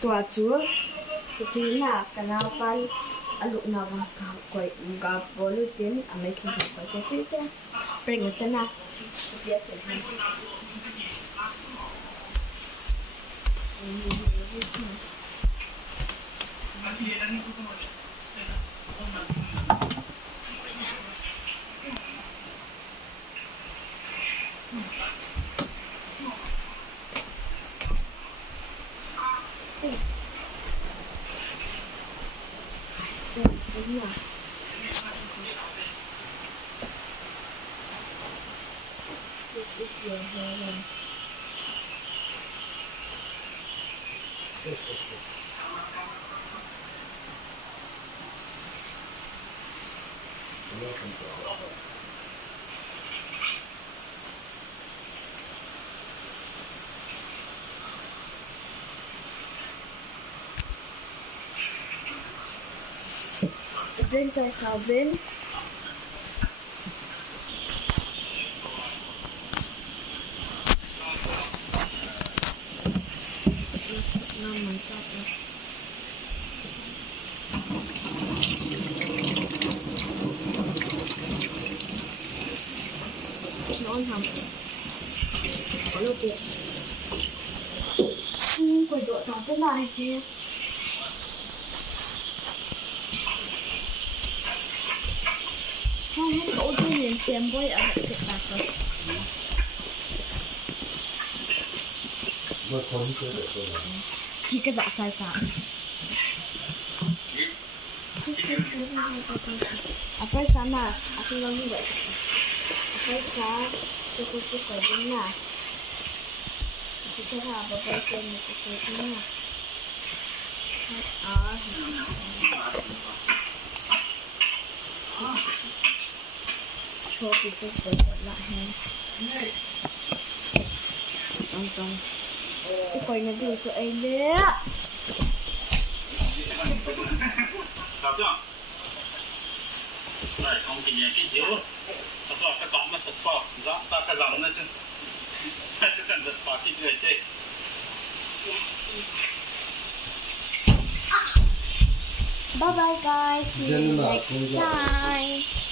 tua chu thì là cái nào phải lúc nào mà quay gặp bolu tin à mấy thứ gì quay cái thế bring it na yes This is your hair. Bên trái khảo bên ngon không? Có lột tiện. Quầy độ nó thế này chứ. Không hết cậu tôi nhìn xem quay ở lại thiệt là rồi. Chỉ cái dạ sai phạm. Phải sáng mà, không lâu như vậy. Phải sáng, tôi phải đến nhà. Tôi thả vào cái kênh này tôi phải đến nhà. Cho cái sức phải trở lại ha. Tông. Tôi quay nó đưa cho anh đấy. Đọc chưa? Đây, không kỷ niệm cái thiếu. Thật ra cái cọng nó sụp vào, giọng ta cái dòng nó chứ. Cái cần được vào cái người tê. Bye bye guys, see you next time.